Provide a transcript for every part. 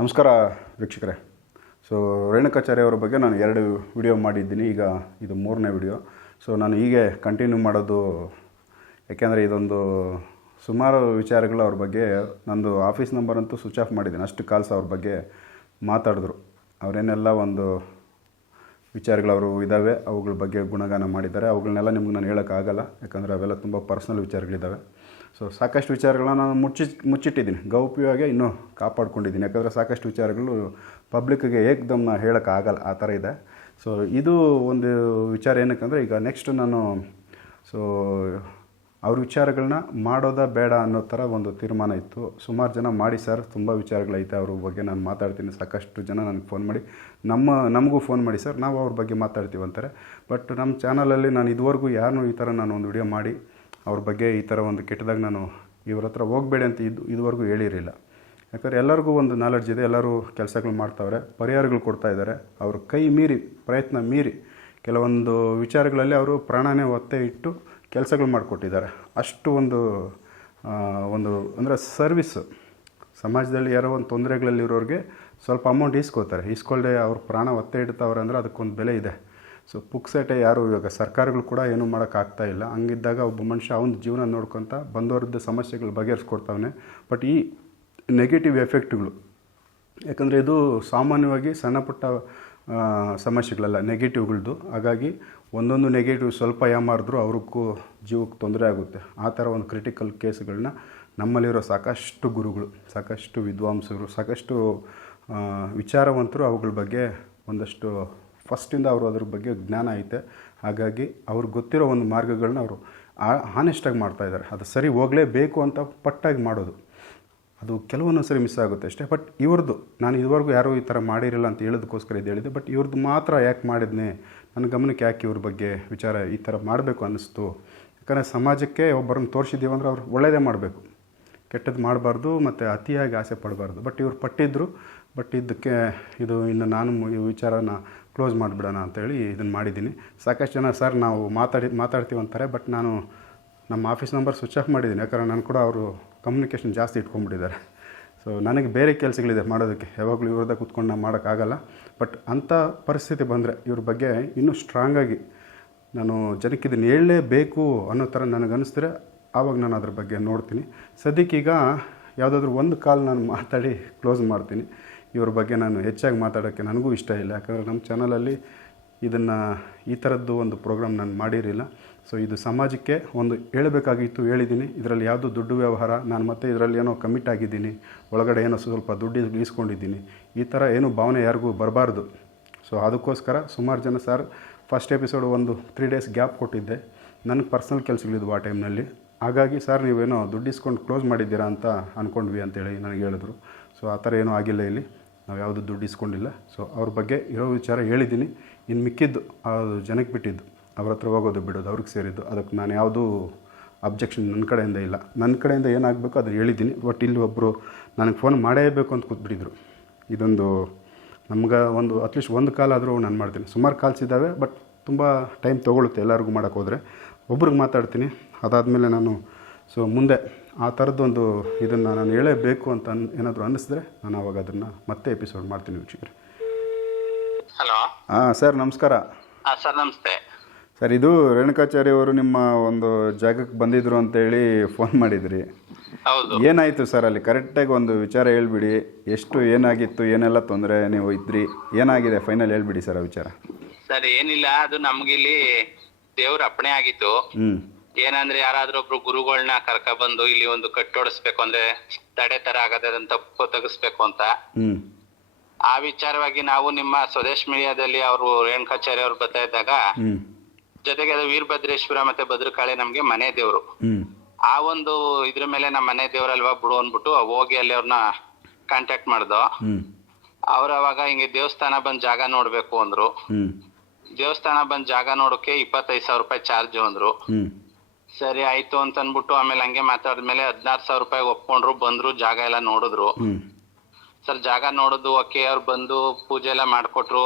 ನಮಸ್ಕಾರ ವೀಕ್ಷಕರೇ. ಸೊ ರೇಣುಕಾಚಾರ್ಯ ಅವರ ಬಗ್ಗೆ ನಾನು ಎರಡು ವಿಡಿಯೋ ಮಾಡಿದ್ದೀನಿ. ಈಗ ಇದು ಮೂರನೇ ವಿಡಿಯೋ ಸೊ ನಾನು ಹೀಗೆ ಕಂಟಿನ್ಯೂ ಮಾಡೋದು, ಯಾಕೆಂದರೆ ಇದೊಂದು ಸುಮಾರು ವಿಚಾರಗಳು ಅವ್ರ ಬಗ್ಗೆ. ನಂದು ಆಫೀಸ್ ನಂಬರ್ ಅಂತೂ ಸ್ವಿಚ್ ಆಫ್ ಮಾಡಿದ್ದೀನಿ. ಅಷ್ಟು ಕಾಲ್ಸ್ ಅವ್ರ ಬಗ್ಗೆ ಮಾತಾಡಿದ್ರು. ಅವರೇನೆಲ್ಲ ಒಂದು ವಿಚಾರಗಳು ಅವರು ಇದ್ದಾವೆ, ಅವುಗಳ ಬಗ್ಗೆ ಗುಣಗಾನ ಮಾಡಿದ್ದಾರೆ. ಅವುಗಳನ್ನೆಲ್ಲ ನಿಮ್ಗೆ ನಾನು ಹೇಳೋಕ್ಕಾಗಲ್ಲ, ಯಾಕಂದರೆ ಅವೆಲ್ಲ ತುಂಬ ಪರ್ಸ್ನಲ್ ವಿಚಾರಗಳಿದ್ದಾವೆ. ಸೊ ಸಾಕಷ್ಟು ವಿಚಾರಗಳನ್ನ ನಾನು ಮುಚ್ಚಿ ಮುಚ್ಚಿಟ್ಟಿದ್ದೀನಿ. ಗೌಪ್ಯವಾಗಿ ಇನ್ನೂ ಕಾಪಾಡ್ಕೊಂಡಿದ್ದೀನಿ. ಯಾಕಂದರೆ ಸಾಕಷ್ಟು ವಿಚಾರಗಳು ಪಬ್ಲಿಕ್ಗೆ ಏಕ್ದಮ್ ಹೇಳೋಕ್ಕಾಗಲ್ಲ ಆ ಥರ ಇದೆ. ಸೊ ಇದು ಒಂದು ವಿಚಾರ ಏನಕ್ಕಂದರೆ, ಈಗ ನೆಕ್ಸ್ಟ್ ನಾನು ಸೊ ಅವ್ರ ವಿಚಾರಗಳನ್ನ ಮಾಡೋದಾ ಬೇಡ ಅನ್ನೋ ಥರ ಒಂದು ತೀರ್ಮಾನ ಇತ್ತು. ಸುಮಾರು ಜನ ಮಾಡಿ ಸರ್, ತುಂಬ ವಿಚಾರಗಳೈತೆ. ಅವ್ರ ಬಗ್ಗೆ ನಾನು ಮಾತಾಡ್ತೀನಿ. ಸಾಕಷ್ಟು ಜನ ನನಗೆ ಫೋನ್ ಮಾಡಿ, ನಮ್ಮ, ನಮಗೂ ಫೋನ್ ಮಾಡಿ ಸರ್, ನಾವು ಅವ್ರ ಬಗ್ಗೆ ಮಾತಾಡ್ತೀವಿ ಅಂತಾರೆ ಬಟ್ ನಮ್ಮ ಚಾನಲಲ್ಲಿ ನಾನು ಇದುವರೆಗೂ ಯಾರನ್ನೂ ಈ ಥರ ನಾನು ಒಂದು ವಿಡಿಯೋ ಮಾಡಿ ಅವ್ರ ಬಗ್ಗೆ ಈ ಥರ ಒಂದು ಕೆಟ್ಟದಾಗ ನಾನು ಇವ್ರ ಹತ್ರ ಹೋಗಬೇಡಿ ಅಂತ ಇದು, ಇದುವರೆಗೂ ಹೇಳಿರಲಿಲ್ಲ. ಯಾಕಂದರೆ ಎಲ್ಲರಿಗೂ ಒಂದು ನಾಲೆಡ್ಜ್ ಇದೆ, ಎಲ್ಲರೂ ಕೆಲಸಗಳು ಮಾಡ್ತಾವ್ರೆ, ಪರಿಹಾರಗಳು ಕೊಡ್ತಾ ಇದ್ದಾರೆ. ಅವರು ಕೈ ಮೀರಿ, ಪ್ರಯತ್ನ ಮೀರಿ, ಕೆಲವೊಂದು ವಿಚಾರಗಳಲ್ಲಿ ಅವರು ಪ್ರಾಣನೇ ಒತ್ತೆ ಇಟ್ಟು ಕೆಲಸಗಳು ಮಾಡಿಕೊಟ್ಟಿದ್ದಾರೆ. ಅಷ್ಟು ಒಂದು ಒಂದು ಅಂದರೆ ಸರ್ವಿಸ್ ಸಮಾಜದಲ್ಲಿ ಯಾರೋ ಒಂದು ತೊಂದರೆಗಳಲ್ಲಿರೋರಿಗೆ ಸ್ವಲ್ಪ ಅಮೌಂಟ್ ಇಸ್ಕೋತಾರೆ ಈಸ್ಕೊಳ್ಳದೆ ಅವ್ರ ಪ್ರಾಣ ಒತ್ತೆ ಇಡ್ತಾವ್ರೆ ಅಂದರೆ ಅದಕ್ಕೊಂದು ಬೆಲೆ ಇದೆ. ಸೊ ಪುಕ್ಸಟೆ ಯಾರು ಇವಾಗ? ಸರ್ಕಾರಗಳು ಕೂಡ ಏನೂ ಮಾಡೋಕ್ಕಾಗ್ತಾ ಇಲ್ಲ. ಹಂಗಿದ್ದಾಗ ಒಬ್ಬ ಮನುಷ್ಯ ಅವನ ಜೀವನ ನೋಡ್ಕೊತ ಬಂದವ್ರದ್ದು ಸಮಸ್ಯೆಗಳು ಬಗೆಹರಿಸ್ಕೊಡ್ತಾವನೆ. ಬಟ್ ಈ ನೆಗೆಟಿವ್ ಎಫೆಕ್ಟ್ಗಳು ಯಾಕಂದರೆ ಇದು ಸಾಮಾನ್ಯವಾಗಿ ಸಣ್ಣಪುಟ್ಟ ಸಮಸ್ಯೆಗಳಲ್ಲ ನೆಗೆಟಿವ್ಗಳದ್ದು ಹಾಗಾಗಿ ಒಂದೊಂದು ನೆಗೆಟಿವ್ ಸ್ವಲ್ಪ ಯಾಮಾರಿದ್ರೂ ಅವ್ರಿಗೂ ಜೀವಕ್ಕೆ ತೊಂದರೆ ಆಗುತ್ತೆ. ಆ ಥರ ಒಂದು ಕ್ರಿಟಿಕಲ್ ಕೇಸ್ಗಳನ್ನ ನಮ್ಮಲ್ಲಿರೋ ಸಾಕಷ್ಟು ಗುರುಗಳು, ಸಾಕಷ್ಟು ವಿದ್ವಾಂಸರು, ಸಾಕಷ್ಟು ವಿಚಾರವಂತರು ಅವುಗಳ ಬಗ್ಗೆ ಒಂದಷ್ಟು ಫಸ್ಟಿಂದ ಅವರು ಅದ್ರ ಬಗ್ಗೆ ಜ್ಞಾನ ಐತೆ. ಹಾಗಾಗಿ ಅವ್ರಿಗೆ ಗೊತ್ತಿರೋ ಒಂದು ಮಾರ್ಗಗಳನ್ನ ಅವರು ಹಾನೆಸ್ಟಾಗಿ ಮಾಡ್ತಾಯಿದ್ದಾರೆ ಅದು ಸರಿ ಹೋಗಲೇಬೇಕು ಅಂತ ಪಟ್ಟಾಗಿ ಮಾಡೋದು. ಅದು ಕೆಲವೊಂದು ಸರಿ ಮಿಸ್ ಆಗುತ್ತೆ ಅಷ್ಟೇ. ಬಟ್ ಇವ್ರದ್ದು ನಾನು ಇದುವರೆಗೂ ಯಾರೂ ಈ ಥರ ಮಾಡಿರಲ್ಲ ಅಂತ ಹೇಳೋದಕ್ಕೋಸ್ಕರ ಇದು ಹೇಳಿದೆ ಬಟ್ ಇವ್ರದ್ದು ಮಾತ್ರ ಯಾಕೆ ಮಾಡಿದ್ನೆ? ನನ್ನ ಗಮನಕ್ಕೆ ಯಾಕೆ ಇವ್ರ ಬಗ್ಗೆ ವಿಚಾರ ಈ ಥರ ಮಾಡಬೇಕು ಅನ್ನಿಸ್ತು. ಯಾಕಂದರೆ ಸಮಾಜಕ್ಕೆ ಒಬ್ಬರನ್ನು ತೋರಿಸಿದ್ದೀವಿ ಅಂದರೆ ಅವ್ರು ಒಳ್ಳೆಯದೇ ಮಾಡಬೇಕು. ಕೆಟ್ಟದ್ದು ಮಾಡಬಾರ್ದು ಮತ್ತು ಅತಿಯಾಗಿ ಆಸೆ ಪಡಬಾರ್ದು. ಬಟ್ ಇವ್ರು ಪಟ್ಟಿದ್ದರು ಬಟ್ ಇದಕ್ಕೆ ಇದು ಇನ್ನು ನಾನು ಈ ವಿಚಾರನ ಕ್ಲೋಸ್ ಮಾಡಿಬಿಡೋಣ ಅಂತೇಳಿ ಇದನ್ನು ಮಾಡಿದ್ದೀನಿ. ಸಾಕಷ್ಟು ಜನ ಸರ್ ನಾವು ಮಾತಾಡಿ, ಮಾತಾಡ್ತೀವಿ ಅಂತಾರೆ, ಬಟ್ ನಾನು ನಮ್ಮ ಆಫೀಸ್ ನಂಬರ್ ಸ್ವಿಚ್ ಆಫ್ ಮಾಡಿದ್ದೀನಿ. ಯಾಕಂದ್ರೆ ನಾನು ಕೂಡ ಅವರು ಕಮ್ಯುನಿಕೇಷನ್ ಜಾಸ್ತಿ ಇಟ್ಕೊಂಡ್ಬಿಟ್ಟಿದ್ದಾರೆ. ಸೊ ನನಗೆ ಬೇರೆ ಕೆಲಸಗಳಿದೆ ಮಾಡೋದಕ್ಕೆ. ಯಾವಾಗಲೂ ಇವ್ರದ್ದ ಕೂತ್ಕೊಂಡು ನಾನು ಮಾಡೋಕ್ಕಾಗಲ್ಲ. ಬಟ್ ಅಂಥ ಪರಿಸ್ಥಿತಿ ಬಂದರೆ ಇವ್ರ ಬಗ್ಗೆ ಇನ್ನೂ ಸ್ಟ್ರಾಂಗಾಗಿ ನಾನು ಜನಕ್ಕೆ ಇದನ್ನು ಹೇಳಲೇಬೇಕು ಅನ್ನೋ ಥರ ನನಗೆ ಅನಿಸಿದ್ರೆ ಆವಾಗ ನಾನು ಅದ್ರ ಬಗ್ಗೆ ನೋಡ್ತೀನಿ. ಸದ್ಯಕ್ಕೀಗ ಯಾವುದಾದ್ರೂ ಒಂದು ಕಾಲ್ ನಾನು ಮಾತಾಡಿ ಕ್ಲೋಸ್ ಮಾಡ್ತೀನಿ. ಇವ್ರ ಬಗ್ಗೆ ನಾನು ಹೆಚ್ಚಾಗಿ ಮಾತಾಡೋಕ್ಕೆ ನನಗೂ ಇಷ್ಟ ಇಲ್ಲ. ಯಾಕಂದರೆ ನಮ್ಮ ಚಾನಲಲ್ಲಿ ಇದನ್ನು ಈ ಥರದ್ದು ಒಂದು ಪ್ರೋಗ್ರಾಮ್ ನಾನು ಮಾಡಿರಲಿಲ್ಲ. ಸೊ ಇದು ಸಮಾಜಕ್ಕೆ ಒಂದು ಹೇಳಬೇಕಾಗಿತ್ತು ಹೇಳಿದ್ದೀನಿ. ಇದರಲ್ಲಿ ಯಾವುದು ದುಡ್ಡು ವ್ಯವಹಾರ, ನಾನು ಮತ್ತೆ ಇದರಲ್ಲಿ ಏನೋ ಕಮಿಟ್ ಆಗಿದ್ದೀನಿ. ಒಳಗಡೆ ಏನೋ ಸ್ವಲ್ಪ ದುಡ್ಡು ಇಳಿಸ್ಕೊಂಡಿದ್ದೀನಿ ಈ ಥರ ಏನು ಭಾವನೆ ಯಾರಿಗೂ ಬರಬಾರ್ದು. ಸೊ ಅದಕ್ಕೋಸ್ಕರ ಸುಮಾರು ಜನ ಸರ್ ಫಸ್ಟ್ ಎಪಿಸೋಡ್ ಒಂದು ತ್ರೀ ಡೇಸ್ ಗ್ಯಾಪ್ ಕೊಟ್ಟಿದ್ದೆ. ನನಗೆ ಪರ್ಸ್ನಲ್ ಕೆಲಸಗಳಿದ್ವು ಆ ಟೈಮ್ನಲ್ಲಿ ಹಾಗಾಗಿ ಸರ್ ನೀವೇನೋ ದುಡ್ಡು ಇಸ್ಕೊಂಡು ಕ್ಲೋಸ್ ಮಾಡಿದ್ದೀರಾ ಅಂತ ಅಂದ್ಕೊಂಡ್ವಿ ಅಂತೇಳಿ ನನಗೆ ಹೇಳಿದ್ರು. ಸೊ ಆ ಥರ ಏನೂ ಆಗಿಲ್ಲ ಇಲ್ಲಿ. ನಾವು ಯಾವುದು ದುಡ್ಡು ಇಸ್ಕೊಂಡಿಲ್ಲ. ಸೊ ಅವ್ರ ಬಗ್ಗೆ ಇರೋ ವಿಚಾರ ಹೇಳಿದ್ದೀನಿ. ಇನ್ನು ಮಿಕ್ಕಿದ್ದು ಅದು ಜನಕ್ಕೆ ಬಿಟ್ಟಿದ್ದು, ಅವ್ರ ಹತ್ರ ಹೋಗೋದು ಬಿಡೋದು, ಅವ್ರಿಗೆ ಸೇರಿದ್ದು, ಅದಕ್ಕೆ ನಾನು ಯಾವುದೂ ಅಬ್ಜೆಕ್ಷನ್ ನನ್ನ ಕಡೆಯಿಂದ ಇಲ್ಲ. ನನ್ನ ಕಡೆಯಿಂದ ಏನಾಗಬೇಕು ಅದು ಹೇಳಿದ್ದೀನಿ. ಬಟ್ ಇಲ್ಲಿ ಒಬ್ಬರು ನನಗೆ ಫೋನ್ ಮಾಡೇಬೇಕು ಅಂತ ಕೂತ್ಬಿಟ್ಟಿದ್ರು. ಇದೊಂದು ನಮ್ಗೆ ಒಂದು ಅಟ್ಲೀಸ್ಟ್ ಒಂದು ಕಾಲ್ ಆದರೂ ನಾನು ಮಾಡ್ತೀನಿ. ಸುಮಾರು ಕಾಲ್ಸ್ ಇದ್ದಾವೆ ಬಟ್ ತುಂಬ ಟೈಮ್ ತೊಗೊಳುತ್ತೆ ಎಲ್ಲರಿಗೂ ಮಾಡೋಕ್ಕೋದ್ರೆ ಒಬ್ರಿಗೆ ಮಾತಾಡ್ತೀನಿ. ಅದಾದಮೇಲೆ ನಾನು ಸೊ ಮುಂದೆ ಆ ಥರದ್ದೊಂದು ಇದನ್ನು ನಾನು ಹೇಳೇಬೇಕು ಅಂತ ಅನ್ ಏನಾದರೂ ಅನ್ನಿಸಿದ್ರೆ ನಾನು ಅವಾಗ ಅದನ್ನು ಮತ್ತೆ ಎಪಿಸೋಡ್ ಮಾಡ್ತೀನಿ ವೀಕ್ಷಕರೇ. ಹಲೋ. ಹಾಂ ಸರ್ ನಮಸ್ಕಾರ. ಹಾಂ ಸರ್ ನಮಸ್ತೆ. ಸರ್ ಇದು ರೇಣುಕಾಚಾರ್ಯ ಅವರು ನಿಮ್ಮ ಒಂದು ಜಾಗಕ್ಕೆ ಬಂದಿದ್ರು ಅಂತೇಳಿ ಫೋನ್ ಮಾಡಿದ್ರಿ. ಹೌದು. ಏನಾಯಿತು ಸರ್ ಅಲ್ಲಿ? ಕರೆಕ್ಟಾಗಿ ಒಂದು ವಿಚಾರ ಹೇಳ್ಬಿಡಿ. ಎಷ್ಟು ಏನಾಗಿತ್ತು ಏನೆಲ್ಲ ತೊಂದರೆ ನೀವು ಇದ್ರಿ? ಏನಾಗಿದೆ? ಫೈನಲ್ ಹೇಳ್ಬಿಡಿ ಸರ್ ಆ ವಿಚಾರ. ಸರ್ ಏನಿಲ್ಲ ಅದು ನಮ್ಗಿಲ್ಲಿ ದೇವ್ರ ಅಪ್ಪಣೆ ಆಗಿತ್ತು. ಹ್ಞೂ ಏನಂದ್ರೆ ಯಾರಾದ್ರೂ ಒಬ್ರು ಗುರುಗಳನ್ನ ಕರ್ಕ ಬಂದು ಇಲ್ಲಿ ಒಂದು ಕಟ್ಟೋಡಿಸ್ಬೇಕು ಅಂದ್ರೆ ತಡೆ ತರ ಆಗದಂತ ತಪ್ಪು ತೆಗಿಸ್ಬೇಕು ಅಂತ. ಆ ವಿಚಾರವಾಗಿ ನಾವು ನಿಮ್ಮ ಸ್ವದೇಶ್ ಮೀಡಿಯಾದಲ್ಲಿ ಅವರು ರೇಣುಕಾಚಾರ್ಯ ಅವ್ರು ಬರ್ತಾ ಇದ್ದಾಗ ಜೊತೆಗೆ ಅದು ವೀರಭದ್ರೇಶ್ವರ ಮತ್ತೆ ಭದ್ರಕಾಳಿ ನಮ್ಗೆ ಮನೆ ದೇವ್ರು. ಆ ಒಂದು ಇದ್ರ ಮೇಲೆ ನಮ್ಮ ಮನೆ ದೇವ್ರಲ್ವಾ ಬಿಡು ಅಂದ್ಬಿಟ್ಟು ಹೋಗಿ ಅಲ್ಲಿ ಅವ್ರನ್ನ ಕಾಂಟ್ಯಾಕ್ಟ್ ಮಾಡ್ದು. ಹ್ಞೂ ಅವ್ರು ಅವಾಗ ಹಿಂಗೆ ದೇವಸ್ಥಾನ ಬಂದ್ ಜಾಗ ನೋಡ್ಬೇಕು ಅಂದ್ರು. ದೇವಸ್ಥಾನ ಬಂದ್ ಜಾಗ ನೋಡೋಕೆ ಇಪ್ಪತ್ತೈದು ಸಾವಿರ ರೂಪಾಯಿ ಚಾರ್ಜ್ ಅಂದ್ರು. ಸರಿ ಆಯ್ತು ಅಂತ ಅನ್ಬಿಟ್ಟು ಆಮೇಲೆ ಹಂಗೆ ಮಾತಾಡಿದ್ಮೇಲೆ ಹದಿನಾರು ಸಾವಿರ ರೂಪಾಯಿ ಒಪ್ಕೊಂಡ್ರು ಬಂದ್ರು ಜಾಗ ಎಲ್ಲ ನೋಡಿದ್ರು. ಸರ್ ಜಾಗ ನೋಡುದು ಓಕೆ ಅವ್ರು ಬಂದು ಪೂಜೆ ಎಲ್ಲ ಮಾಡ್ಕೊಟ್ರು.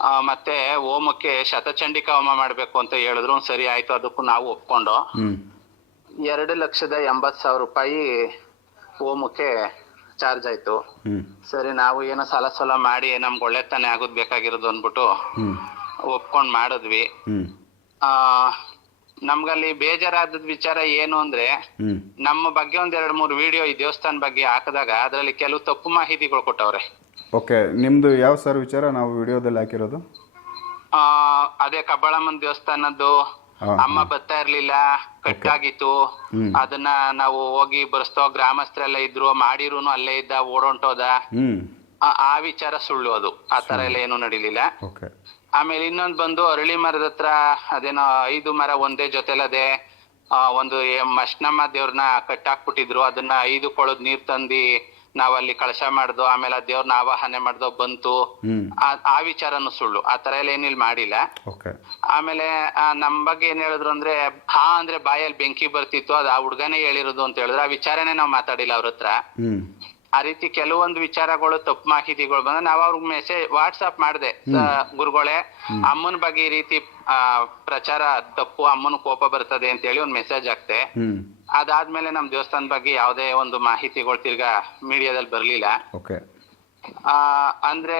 ಆ, ಮತ್ತೆ ಹೋಮಕ್ಕೆ ಶತಚಂಡಿಕಾ ಹೋಮ ಮಾಡ್ಬೇಕು ಅಂತ ಹೇಳಿದ್ರು. ಸರಿ ಆಯ್ತು ಅದಕ್ಕೂ ನಾವು ಒಪ್ಕೊಂಡು. ಎರಡು ಲಕ್ಷದ ಎಂಬತ್ ಸಾವಿರ ರೂಪಾಯಿ ಹೋಮಕ್ಕೆ ಚಾರ್ಜ್ ಆಯ್ತು. ಸರಿ ನಾವು ಏನೋ ಸಾಲ ಸಾಲ ಮಾಡಿ ನಮ್ಗೆ ಒಳ್ಳೆತನೇ ಆಗೋದ್ ಬೇಕಾಗಿರೋದು ಅಂದ್ಬಿಟ್ಟು ಒಪ್ಕೊಂಡ್ ಮಾಡಿದ್ವಿ. ಆ ನಮ್ಗಲ್ಲಿ ಬೇಜಾರಾದ ವಿಚಾರ ಏನು ಅಂದ್ರೆ ನಮ್ಮ ಬಗ್ಗೆ ಒಂದ್ ಎರಡ್ ಮೂರು ವಿಡಿಯೋ ಈ ದೇವಸ್ಥಾನ ಬಗ್ಗೆ ಹಾಕಿದಾಗ ಅದ್ರಲ್ಲಿ ಕೆಲವು ತಪ್ಪು ಮಾಹಿತಿಗಳು ಕೊಟ್ಟವ್ರೆ. ಓಕೆ ನಿಮ್ಮದು ಯಾವ ಸರ್ ವಿಚಾರ? ನಾವು ವಿಡಿಯೋದಲ್ಲಿ ಹಾಕಿರೋದು? ಆ ಅದೇ ಕಬ್ಬಾಳಮ್ಮನ್ ದೇವಸ್ಥಾನದ್ದು ಹಾಂ ಅಮ್ಮ ಬರ್ತಾ ಇರ್ಲಿಲ್ಲ ಕಟ್ಟಾಗಿತ್ತು. ಅದನ್ನ ನಾವು ಹೋಗಿ ಬರ್ಸ್ತೋ ಗ್ರಾಮಸ್ಥರೆಲ್ಲ ಇದ್ರು ಮಾಡಿರೂನು ಅಲ್ಲೇ ಇದ್ದ ಓಡೊಂಟೋದ. ಹ್ಞೂ ಆ- ಆ ವಿಚಾರ ಸುಳ್ಳು ಅದು. ಆ ತರ ಎಲ್ಲ ಏನು ನಡೀಲಿಲ್ಲ. ಓಕೆ. ಆಮೇಲೆ ಇನ್ನೊಂದ್ ಬಂದು ಅರಳಿ ಮರದ ಹತ್ರ ಅದೇನೋ ಐದು ಮರ ಒಂದೇ ಜೊತೆಲದೆ ಆ, ಒಂದು ಮಶ್ನಮ್ಮ ದೇವ್ರನ್ನ ಕಟ್ಟಾಕ್ಬಿಟ್ಟಿದ್ರು. ಅದನ್ನ ಐದು ಕೊಳದ್ ನೀರ್ ತಂದಿ ನಾವ್ ಅಲ್ಲಿ ಕಳಶ ಮಾಡ್ದು ಆಮೇಲೆ ಆ ದೇವ್ರನ್ನ ಆವಾಹನೆ ಮಾಡ್ದೋ ಬಂತು. ಆ- ವಿಚಾರನು ಸುಳ್ಳು. ಆ ತರ ಎಲ್ಲ ಏನಿಲ್ ಮಾಡಿಲ್ಲ. ಆಮೇಲೆ ನಮ್ ಬಗ್ಗೆ ಏನ್ ಹೇಳಿದ್ರು ಅಂದ್ರೆ ಹಾ ಅಂದ್ರೆ ಬಾಯಲ್ಲಿ ಬೆಂಕಿ ಬರ್ತಿತ್ತು ಅದ್ ಆ ಹುಡ್ಗನೇ ಹೇಳಿರೋದು ಅಂತ ಹೇಳಿದ್ರು. ಆ ವಿಚಾರನೇ ನಾವ್ ಮಾತಾಡಿಲ್ಲ ಅವ್ರ ಹತ್ರ. ಆ ರೀತಿ ಕೆಲವೊಂದು ವಿಚಾರಗಳು ತಪ್ಪು ಮಾಹಿತಿಗಳು ಬಂದ ನಾವ್ ಅವ್ರಿಗೆ ಮೆಸೇಜ್ ವಾಟ್ಸ್ಆಪ್ ಮಾಡಿದೆ. ಗುರುಗಳೇ ಅಮ್ಮನ ಬಗ್ಗೆ ಈ ರೀತಿ ಆ, ಪ್ರಚಾರ ತಪ್ಪು ಅಮ್ಮನ ಕೋಪ ಬರ್ತದೆ ಅಂತ ಹೇಳಿ ಒಂದು ಮೆಸೇಜ್ ಆಗ್ತೆ ಅದಾದ್ಮೇಲೆ ನಮ್ ದೇವಸ್ಥಾನ ಬಗ್ಗೆ ಯಾವುದೇ ಒಂದು ಮಾಹಿತಿಗಳು ತಿರ್ಗಾ ಮೀಡಿಯಾದಲ್ಲಿ ಬರ್ಲಿಲ್ಲ. ಆ ಅಂದ್ರೆ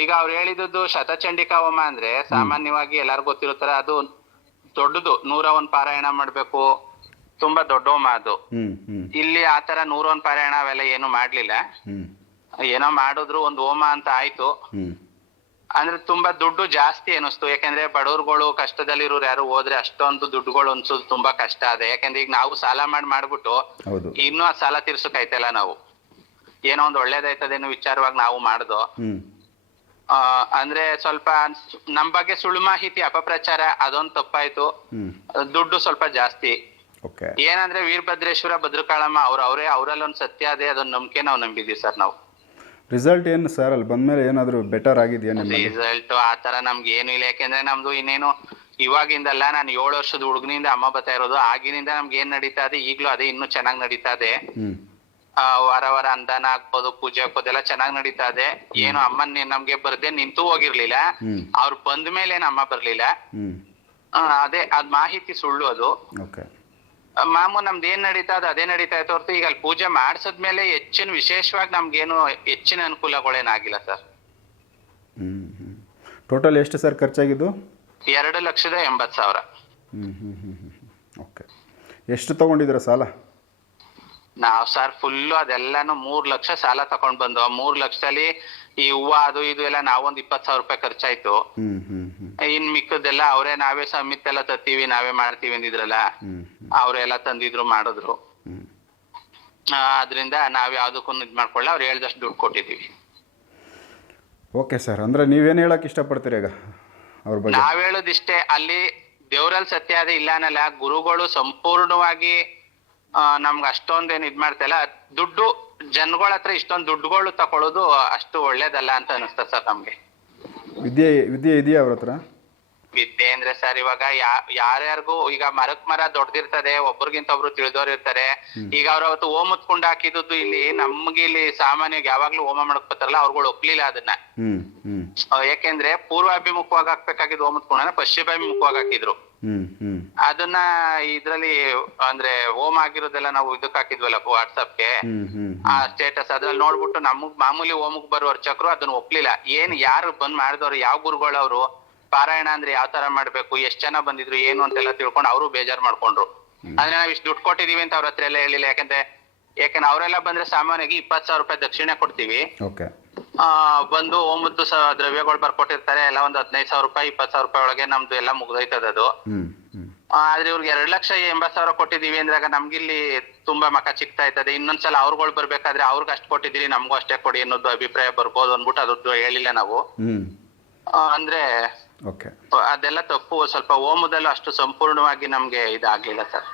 ಈಗ ಅವ್ರು ಹೇಳಿದ್ದು ಶತಚಂಡಿಕಾ ಹೋಮ. ಅಂದ್ರೆ ಸಾಮಾನ್ಯವಾಗಿ ಎಲ್ಲಾರು ಗೊತ್ತಿರೋ ತರ ಅದು ದೊಡ್ಡದು. ನೂರ ಒಂದ್ ಪಾರಾಯಣ ಮಾಡ್ಬೇಕು. ತುಂಬಾ ದೊಡ್ಡ ಹೋಮ ಅದು. ಹ್ಞೂ ಹ್ಞೂ ಇಲ್ಲಿ ಆತರ ನೂರೊಂದ್ ಪಾರಾಯಣ ಅವೆಲ್ಲ ಏನು ಮಾಡ್ಲಿಲ್ಲ. ಏನೋ ಮಾಡಿದ್ರು ಒಂದು ಹೋಮ ಅಂತ ಆಯ್ತು. ಅಂದ್ರೆ ತುಂಬಾ ದುಡ್ಡು ಜಾಸ್ತಿ ಅನಿಸ್ತು ಯಾಕಂದ್ರೆ ಬಡವ್ರುಗಳು ಕಷ್ಟದಲ್ಲಿರೋರು ಯಾರು ಹೋದ್ರೆ ಅಷ್ಟೊಂದು ದುಡ್ಡುಗಳು ಅನ್ಸೋದು ತುಂಬಾ ಕಷ್ಟ ಅದೇ. ಯಾಕಂದ್ರೆ ಈಗ ನಾವು ಸಾಲ ಮಾಡಿ ಮಾಡ್ಬಿಟ್ಟು ಇನ್ನೂ ಆ ಸಾಲ ತೀರ್ಸೋಕಾಯ್ತಲ್ಲ ನಾವು. ಏನೋ ಒಂದು ಒಳ್ಳೇದಾಯ್ತದೆ ಅನ್ನೋ ವಿಚಾರವಾಗಿ ನಾವು ಮಾಡ್ದೋ. ಅಂದ್ರೆ ಸ್ವಲ್ಪ ನಮ್ ಬಗ್ಗೆ ಸುಳ್ಳು ಮಾಹಿತಿ ಅಪಪ್ರಚಾರ ಅದೊಂದ್ ತಪ್ಪಾಯ್ತು. ದುಡ್ಡು ಸ್ವಲ್ಪ ಜಾಸ್ತಿ. ಏನಂದ್ರೆ ವೀರಭದ್ರೇಶ್ವರ ಭದ್ರಕಾಳಮ್ಮ ಅವ್ರ ಅವರೇ ಅವರಲ್ಲೊಂದು ಸತ್ಯ ಅದೇ ಅದೊಂದು ನಂಬಿಕೆ ನಾವು ನಂಬಿದೀವಿ ಸರ್ ನಾವು. ರಿಸಲ್ಟ್ ಏನು ಸರ್ ಅಲ್ಲಿ ಬಂದಮೇಲೆ ಏನಾದರೂ ಬೆಟರ್ ಆಗಿದೆಯಾ ನಿಮ್ಮ ರಿಸಲ್ಟ್ ಆ ತರ ನಮ್ಗೆ ಏನು ಇಲ್ಲ. ಯಾಕೆಂದ್ರೆ ನಮ್ದು ಇನ್ನೇನು ಇವಾಗಿಂದಲ್ಲ ನಾನು ಏಳು ವರ್ಷದ ಹುಡುಗನಿಂದ ಅಮ್ಮ ಬರ್ತಾ ಇರೋದು. ಆಗಿನಿಂದ ನಮ್ಗೆ ಏನ್ ನಡೀತಾ ಇದೆ? ಈಗ್ಲೂ ಅದೇ ಇನ್ನೂ ಚೆನ್ನಾಗಿ ನಡೀತಾ ಇದೆ. ಆ, ವಾರ ವಾರ ಅಂದಾನ ಆಗ್ಬೋದು ಪೂಜೆ ಹಾಕ್ಬೋದು ಎಲ್ಲ ಚೆನ್ನಾಗ್ ನಡೀತಾ ಇದೆ. ಏನು ಅಮ್ಮನ್ ನಮ್ಗೆ ಬರ್ದೆ ನಿಂತು ಹೋಗಿರ್ಲಿಲ್ಲ. ಅವ್ರು ಬಂದ ಮೇಲೆ ಅಮ್ಮ ಬರ್ಲಿಲ್ಲ. ಹ್ಞೂ ಆ, ಅದೇ ಅದ್ ಮಾಹಿತಿ ಸುಳ್ಳು ಅದು. ಓಕೆ ಮಾಮೂ ನಮ್ದು ಏನ್ ನಡೀತಾ ಅದು ಅದೇ ನಡೀತಾ ಇತ್ತು ಹೊರತು ಈಗ ಅಲ್ಲಿ ಪೂಜೆ ಮಾಡಿಸದ್ಮೇಲೆ ಹೆಚ್ಚಿನ ವಿಶೇಷವಾಗಿ ನಮ್ಗೇನು ಹೆಚ್ಚಿನ ಅನುಕೂಲಗಳೇನಾಗಿಲ್ಲ ಸರ್. ಟೋಟಲ್ ಎಷ್ಟು ಸರ್ ಖರ್ಚಾಗಿದ್ದು? ಎರಡು ಲಕ್ಷದ ಎಂಬತ್ ಸಾವಿರ. ಓಕೆ ಎಷ್ಟು ತಗೊಂಡಿದ್ರ ಸಾಲ? ನಾವು ಸರ್ ಫುಲ್ಲು ಅದೆಲ್ಲಾನು ಮೂರ್ ಲಕ್ಷ ಸಾಲ ತಗೊಂಡ್ ಬಂದು ಆ ಮೂರ್ ಲಕ್ಷದಲ್ಲಿ ಈ ಹೂವ ಅದು ಇದು ಎಲ್ಲ ನಾವೊಂದು ಇಪ್ಪತ್ ಸಾವಿರ ರೂಪಾಯಿ ಖರ್ಚಾಯ್ತು. ಇನ್ ಮಿಕ್ಕದೆಲ್ಲ ಅವರೇ ನಾವೇ ಸಮಿತ್ ಎಲ್ಲ ತತ್ತೀವಿ ನಾವೇ ಮಾಡ್ತೀವಿ ಅಂದಿದ್ರಲ್ಲ. ಅವರೆಲ್ಲ ತಂದಿದ್ರು ಮಾಡಿದ್ರು. ಅದರಿಂದ ನಾವು ಯಾವ್ದಕ್ಕೂ ಇದ್ ಮಾಡ್ಕೊಳ್ಳ ಅವ್ರು ಹೇಳ್ದಷ್ಟು ದುಡ್ಡು ಕೊಟ್ಟಿದೀವಿ ಓಕೆ ಸರ್ ಅಂದ್ರೆ ನೀವೇನು ಹೇಳಕ್ ಇಷ್ಟಪಡ್ತೀರಿ ಈಗ ಅವ್ರ ಬಗ್ಗೆ? ನಾವು ಹೇಳೋದಿಷ್ಟೇ ಅಲ್ಲಿ ದೇವರಲ್ಲಿ ಸತ್ಯ ಅದೇ ಇಲ್ಲ ಅನ್ನಲ್ಲ ಗುರುಗಳು ಸಂಪೂರ್ಣವಾಗಿ ನಮ್ಗೆ ನಮ್ಗ್ ಇದು ಮಾಡ್ತಿಲ್ಲ ದುಡ್ಡು ಜನಗಳ ಹತ್ರ ಇಷ್ಟೊಂದು ದುಡ್ಡುಗಳು ತಕೊಳ್ಳೋದು ಅಷ್ಟು ಒಳ್ಳೇದಲ್ಲ ಅಂತ ಅನಿಸ್ತದೆ ಸರ್ ನಮಗೆ. ವಿದ್ಯೆ ವಿದ್ಯೆ ಇದೆಯಾ ಅವ್ರ ಹತ್ರ? ವಿದ್ಯೆ ಅಂದ್ರೆ ಸರ್ ಇವಾಗ ಯಾರ್ಯಾರಿಗೂ ಈಗ ಮರಕ್ ಮರ ದೊಡ್ಡದಿರ್ತದೆ ಒಬ್ರಿಗಿಂತ ಒಬ್ರು ತಿಳಿದವ್ರು ಇರ್ತಾರೆ ಈಗ ಅವ್ರ ಅವತ್ತು ಓಮ್ ಕುಂಡ ಹಾಕಿದ್ದು ಇಲ್ಲಿ ನಮ್ಗೆ ಇಲ್ಲಿ ಸಾಮಾನ್ಯವಾಗಿ ಯಾವಾಗ್ಲೂ ಹೋಮ ಮಾಡಕ್ ಬರ್ತಾರಲ್ಲ ಅವ್ರುಗಳು ಒಪ್ಲಿಲ್ಲ ಅದನ್ನ. ಯಾಕೆಂದ್ರೆ ಪೂರ್ವಾಭಿಮುಖವಾಗಿ ಹಾಕ್ಬೇಕಾಗಿದ್ದು ಓಮ್ ಹೊತ್ಕೊಂಡ್ರೆ ಪಶ್ಚಿಮಾಭಿಮುಖವಾಗಿ ಹಾಕಿದ್ರು. ಅದನ್ನ ಇದ್ರಲ್ಲಿ ಅಂದ್ರೆ ಓಮ್ ಆಗಿರೋದೆಲ್ಲ ನಾವು ಇದಕ್ ಹಾಕಿದ್ವಲ್ಲ ವಾಟ್ಸಪ್ಗೆ. ಆ ಸ್ಟೇಟಸ್ ಅದ್ರಲ್ಲಿ ನೋಡ್ಬಿಟ್ಟು ನಮಗ್ ಮಾಮೂಲಿ ಹೋಮಕ್ ಬರೋ ಅರ್ಚಕರು ಅದನ್ನ ಒಪ್ಲಿಲ್ಲ. ಏನ್ ಯಾರು ಬಂದ್ ಮಾಡಿದವ್ರು ಯಾವ ಗುರುಗಳವ್ರು ಪಾರಾಯಣ ಅಂದ್ರೆ ಯಾವ ತರ ಮಾಡ್ಬೇಕು ಎಷ್ಟ್ ಜನ ಬಂದಿದ್ರು ಏನು ಅಂತೆಲ್ಲ ತಿಳ್ಕೊಂಡು ಅವರು ಬೇಜಾರ್ ಮಾಡ್ಕೊಂಡ್ರು. ಅಂದ್ರೆ ನಾವ್ ಇಷ್ಟು ದುಡ್ಡು ಕೊಟ್ಟಿದೀವಿ ಅಂತ ಅವ್ರ ಹತ್ರ ಎಲ್ಲ ಹೇಳಿಲ್ಲ. ಯಾಕಂದ್ರೆ ಯಾಕಂದ್ರೆ ಅವರೆಲ್ಲ ಬಂದ್ರೆ ಸಾಮಾನ್ಯವಾಗಿ ಇಪ್ಪತ್ ಸಾವಿರ ರೂಪಾಯಿ ದಕ್ಷಿಣೆ ಕೊಡ್ತೀವಿ. ಆ ಬಂದು ಒಂಬತ್ತು ಸಾವಿರ ದ್ರವ್ಯಗಳು ಬರ್ಕೊಟ್ಟಿರ್ತಾರೆ. ಎಲ್ಲ ಒಂದ್ ಹದಿನೈದು ಸಾವಿರ ರೂಪಾಯಿ ಇಪ್ಪತ್ ಸಾವಿರ ರೂಪಾಯಿ ಒಳಗೆ ನಮ್ದು ಎಲ್ಲ ಆ, ಆದ್ರೆ ಇವ್ರಿಗೆ ಎರಡ್ ಲಕ್ಷ ಎಂಬತ್ ಸಾವಿರ ಕೊಟ್ಟಿದೀವಿ ಅಂದಾಗ ನಮ್ಗಿಲ್ಲಿ ತುಂಬಾ ಮಕ ಚಿಕ್ತಾ ಇರ್ತದೆ ಇನ್ನೊಂದ್ಸಲ ಅವ್ರಗಳು ಬರ್ಬೇಕಾದ್ರೆ ಅವ್ರಿಗೆ ಅಷ್ಟು ಕೊಟ್ಟಿದೀರಿ ನಮಗೂ ಅಷ್ಟೇ ಕೊಡಿ ಅನ್ನೋದು ಅಭಿಪ್ರಾಯ ಬರ್ಬೋದು ಅಂದ್ಬಿಟ್ಟು ಅದ್ರದ್ದು ಹೇಳಿಲ್ಲ ನಾವು. ಅಂದ್ರೆ ಓಕೆ ಅದೆಲ್ಲ ತಪ್ಪು. ಸ್ವಲ್ಪ ಓಮದಲ್ಲೂ ಅಷ್ಟು ಸಂಪೂರ್ಣವಾಗಿ ನಮಗೆ ಇದಾಗಲಿಲ್ಲ ಸರ್.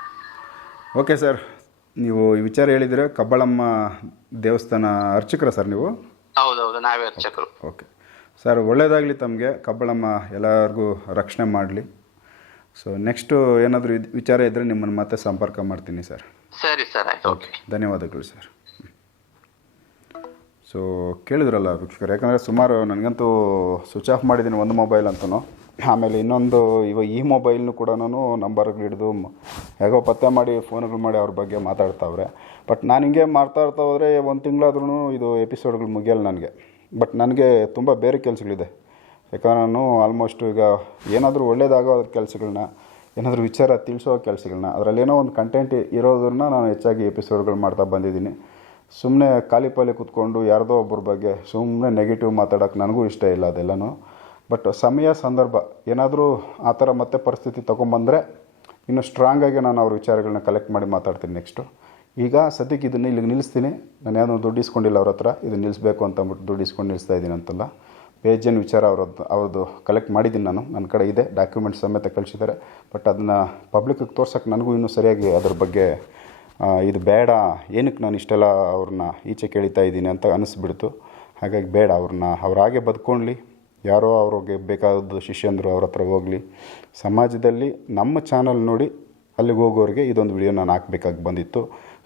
ಓಕೆ ಸರ್ ನೀವು ಈ ವಿಚಾರ ಹೇಳಿದರೆ ಕಬ್ಬಳಮ್ಮ ದೇವಸ್ಥಾನ ಅರ್ಚಕರ ಸರ್ ನೀವು? ಹೌದೌದು ನಾವೇ ಅರ್ಚಕರು. ಓಕೆ ಸರ್ ಒಳ್ಳೇದಾಗಲಿ ತಮಗೆ. ಕಬ್ಬಳಮ್ಮ ಎಲ್ಲರಿಗೂ ರಕ್ಷಣೆ ಮಾಡಲಿ. ಸೊ ನೆಕ್ಸ್ಟು ಏನಾದರೂ ವಿಚಾರ ಇದ್ದರೆ ನಿಮ್ಮನ್ನು ಮತ್ತೆ ಸಂಪರ್ಕ ಮಾಡ್ತೀನಿ ಸರ್ ಸರಿ ಸರ್ ಆಯ್ತು. ಓಕೆ ಧನ್ಯವಾದಗಳು ಸರ್ ಸೊ ಕೇಳಿದ್ರಲ್ಲ ವೀಕ್ಷಕರು, ಯಾಕಂದರೆ ಸುಮಾರು ನನಗಂತೂ ಸ್ವಿಚ್ ಆಫ್ ಮಾಡಿದ್ದೀನಿ ಒಂದು ಮೊಬೈಲ್ ಅಂತೂ ಆಮೇಲೆ ಇನ್ನೊಂದು ಇವಾಗ ಈ ಮೊಬೈಲ್ನು ಕೂಡ ನಂಬರ್ಗಳು ಹಿಡಿದು ಹೇಗೋ ಪತ್ತೆ ಮಾಡಿ ಫೋನ್ಗಳು ಮಾಡಿ ಅವ್ರ ಬಗ್ಗೆ ಮಾತಾಡ್ತಾವ್ರೆ. ಬಟ್ ನಾನು ಹಿಂಗೆ ಮಾಡ್ತಾ ಇರ್ತಾ ಹೋದರೆ ಒಂದು ತಿಂಗಳಾದ್ರೂ ಇದು ಎಪಿಸೋಡ್ಗಳು ಮುಗಿಯಲ್ಲ ನನಗೆ. ಬಟ್ ನನಗೆ ತುಂಬ ಬೇರೆ ಕೆಲಸಗಳಿದೆ. ಯಾಕಂದ್ರೆ ನಾನು ಆಲ್ಮೋಸ್ಟ್ ಈಗ ಏನಾದರೂ ಒಳ್ಳೇದಾಗೋ ಕೆಲಸಗಳನ್ನ ಏನಾದರೂ ವಿಚಾರ ತಿಳಿಸೋ ಕೆಲಸಗಳನ್ನ ಅದರಲ್ಲೇನೋ ಒಂದು ಕಂಟೆಂಟ್ ಇರೋದನ್ನ ನಾನು ಹೆಚ್ಚಾಗಿ ಎಪಿಸೋಡ್ಗಳು ಮಾಡ್ತಾ ಬಂದಿದ್ದೀನಿ. ಸುಮ್ಮನೆ ಖಾಲಿ ಪಾಲಿ ಕೂತ್ಕೊಂಡು ಯಾರ್ದೋ ಒಬ್ಬರ ಬಗ್ಗೆ ಸುಮ್ಮನೆ ನೆಗೆಟಿವ್ ಮಾತಾಡೋಕೆ ನನಗೂ ಇಷ್ಟ ಇಲ್ಲ ಅದೆಲ್ಲನೂ. ಬಟ್ ಸಮಯ, ಸಂದರ್ಭ, ಏನಾದರೂ ಆ ಥರ ಮತ್ತೆ ಪರಿಸ್ಥಿತಿ ತೊಗೊಂಬಂದರೆ ಇನ್ನೂ ಸ್ಟ್ರಾಂಗಾಗಿ ನಾನು ಅವ್ರ ವಿಚಾರಗಳನ್ನ ಕಲೆಕ್ಟ್ ಮಾಡಿ ಮಾತಾಡ್ತೀನಿ ನೆಕ್ಸ್ಟು ಈಗ ಸದ್ಯಕ್ಕೆ ಇದನ್ನು ಇಲ್ಲಿಗೆ ನಿಲ್ಲಿಸ್ತೀನಿ. ನಾನು ಯಾವುದೋ ದುಡ್ಡು ಇಸ್ಕೊಂಡಿಲ್ಲ ಅವ್ರ ಹತ್ರ. ಇದು ನಿಲ್ಲಿಸಬೇಕು ಅಂತ ಅಂದ್ಬಿಟ್ಟು ದುಡ್ಡು ಇಸ್ಕೊಂಡು ನಿಲ್ಲಿಸ್ತಾ ಇದ್ದೀನಿ ಅಂತಲ್ಲ. ಪೇಜನ್ ವಿಚಾರ ಅವ್ರದ್ದು ಅವ್ರದ್ದು ಕಲೆಕ್ಟ್ ಮಾಡಿದ್ದೀನಿ ನಾನು. ನನ್ನ ಕಡೆ ಇದೆ. ಡಾಕ್ಯುಮೆಂಟ್ಸ್ ಸಮೇತ ಕಳಿಸಿದ್ದಾರೆ. ಬಟ್ ಅದನ್ನು ಪಬ್ಲಿಕ್ಕಿಗೆ ತೋರ್ಸೋಕ್ಕೆ ನನಗೂ ಇನ್ನೂ ಸರಿಯಾಗಿ ಅದ್ರ ಬಗ್ಗೆ ಇದು ಬೇಡ, ಏನಕ್ಕೆ ನಾನು ಇಷ್ಟೆಲ್ಲ ಅವ್ರನ್ನ ಈಚೆ ಕೇಳಿತಾ ಇದ್ದೀನಿ ಅಂತ ಅನಿಸ್ಬಿಡ್ತು ಹಾಗಾಗಿ ಬೇಡ ಅವ್ರನ್ನ ಅವರಾಗೆ ಹಾಗೆ ಬದುಕೊಳ್ಳಿ ಯಾರೋ ಅವ್ರಿಗೆ ಬೇಕಾದ ಶಿಷ್ಯಂದರು ಅವ್ರ ಹತ್ರ ಹೋಗಲಿ. ಸಮಾಜದಲ್ಲಿ ನಮ್ಮ ಚಾನಲ್ ನೋಡಿ ಅಲ್ಲಿಗೆ ಹೋಗೋರಿಗೆ ಇದೊಂದು ವಿಡಿಯೋ ನಾನು ಹಾಕ್ಬೇಕಾಗಿ ಬಂದಿತ್ತು.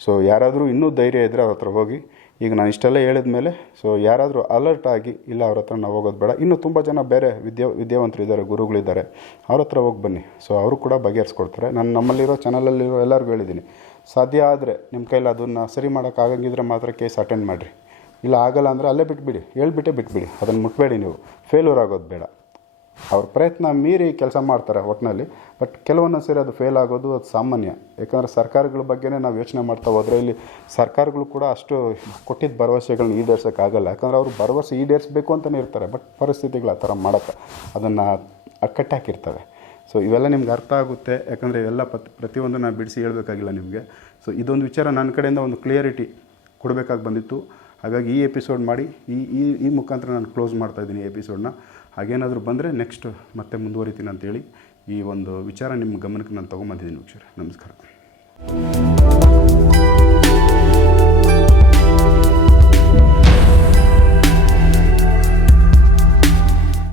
ಸೊ ಯಾರಾದರೂ ಇನ್ನೂ ಧೈರ್ಯ ಇದ್ದರೆ ಅವ್ರ ಹತ್ರ ಹೋಗಿ. ಈಗ ನಾನು ಇಷ್ಟೆಲ್ಲ ಹೇಳಿದ ಮೇಲೆ ಸೊ ಯಾರಾದರೂ ಅಲರ್ಟ್ ಆಗಿ, ಇಲ್ಲ ಅವ್ರ ಹತ್ರ ನಾವು ಹೋಗೋದು ಬೇಡ. ಇನ್ನೂ ತುಂಬ ಜನ ಬೇರೆ ವಿದ್ಯಾ, ವಿದ್ಯಾವಂತರು ಇದ್ದಾರೆ, ಗುರುಗಳಿದ್ದಾರೆ. ಅವ್ರ ಹತ್ರ ಹೋಗಿ ಬನ್ನಿ. ಸೊ ಅವರು ಕೂಡ ಬಗೆಹರಿಸ್ಕೊಡ್ತಾರೆ. ನಾನು ನಮ್ಮಲ್ಲಿರೋ ಚಾನಲಲ್ಲಿರೋ ಎಲ್ಲರಿಗೂ ಹೇಳಿದ್ದೀನಿ. ಸಾಧ್ಯ ಆದರೆ ನಿಮ್ಮ ಕೈಲಿ ಅದನ್ನು ಸರಿ ಮಾಡೋಕ್ಕಾಗಂಗಿದ್ರೆ ಮಾತ್ರ ಕೇಸ್ ಅಟೆಂಡ್ ಮಾಡಿರಿ. ಇಲ್ಲ ಆಗಲ್ಲ ಅಂದರೆ ಅಲ್ಲೇ ಬಿಟ್ಬಿಡಿ. ಹೇಳ್ಬಿಟ್ಟೇ ಬಿಟ್ಬಿಡಿ. ಅದನ್ನು ಮುಟ್ಬೇಡಿ ನೀವು. ಫೇಲ್ಯೂರ್ ಆಗೋದು ಬೇಡ. ಅವ್ರ ಪ್ರಯತ್ನ ಮೀರಿ ಕೆಲಸ ಮಾಡ್ತಾರೆ ಒಟ್ಟಿನಲ್ಲಿ ಬಟ್ ಕೆಲವೊಂದು ಸರಿ ಅದು ಫೇಲ್ ಆಗೋದು ಅದು ಸಾಮಾನ್ಯ. ಯಾಕಂದರೆ ಸರ್ಕಾರಗಳ ಬಗ್ಗೆನೇ ನಾವು ಯೋಚನೆ ಮಾಡ್ತಾ ಹೋದರೆ ಇಲ್ಲಿ ಸರ್ಕಾರಗಳು ಕೂಡ ಅಷ್ಟು ಕೊಟ್ಟಿದ್ದ ಭರವಸೆಗಳನ್ನ ಈಡೇರ್ಸೋಕ್ಕಾಗಲ್ಲ ಯಾಕಂದರೆ ಅವರು ಭರವಸೆ ಈಡೇರಿಸಬೇಕು ಅಂತಲೇ ಇರ್ತಾರೆ. ಬಟ್ ಪರಿಸ್ಥಿತಿಗಳು ಆ ಥರ ಮಾಡೋಕ್ಕೆ ಅದನ್ನು ಕಟ್ಟಾಕಿರ್ತವೆ. ಸೊ ಇವೆಲ್ಲ ನಿಮ್ಗೆ ಅರ್ಥ ಆಗುತ್ತೆ. ಯಾಕಂದರೆ ಇವೆಲ್ಲ ಪತ್ ಪ್ರತಿಯೊಂದು ನಾನು ಬಿಡಿಸಿ ಹೇಳಬೇಕಾಗಿಲ್ಲ ನಿಮಗೆ. ಸೊ ಇದೊಂದು ವಿಚಾರ ನನ್ನ ಕಡೆಯಿಂದ ಒಂದು ಕ್ಲಿಯರಿಟಿ ಕೊಡಬೇಕಾಗಿ ಬಂದಿತ್ತು. ಹಾಗಾಗಿ ಈ ಎಪಿಸೋಡ್ ಮಾಡಿ, ಈ ಈ ಈ ಮುಖಾಂತರ ನಾನು ಕ್ಲೋಸ್ ಮಾಡ್ತಾ ಇದ್ದೀನಿ ಈ ಎಪಿಸೋಡ್ನ ಹಾಗೇನಾದರೂ ಬಂದರೆ ನೆಕ್ಸ್ಟ್ ಮತ್ತೆ ಮುಂದುವರಿತೀನಿ ಅಂತೇಳಿ ಈ ಒಂದು ವಿಚಾರ ನಿಮ್ಮ ಗಮನಕ್ಕೆ ನಾನು ತೊಗೊಂಬಂದಿದ್ದೀನಿ ವೀಕ್ಷರ ನಮಸ್ಕಾರ.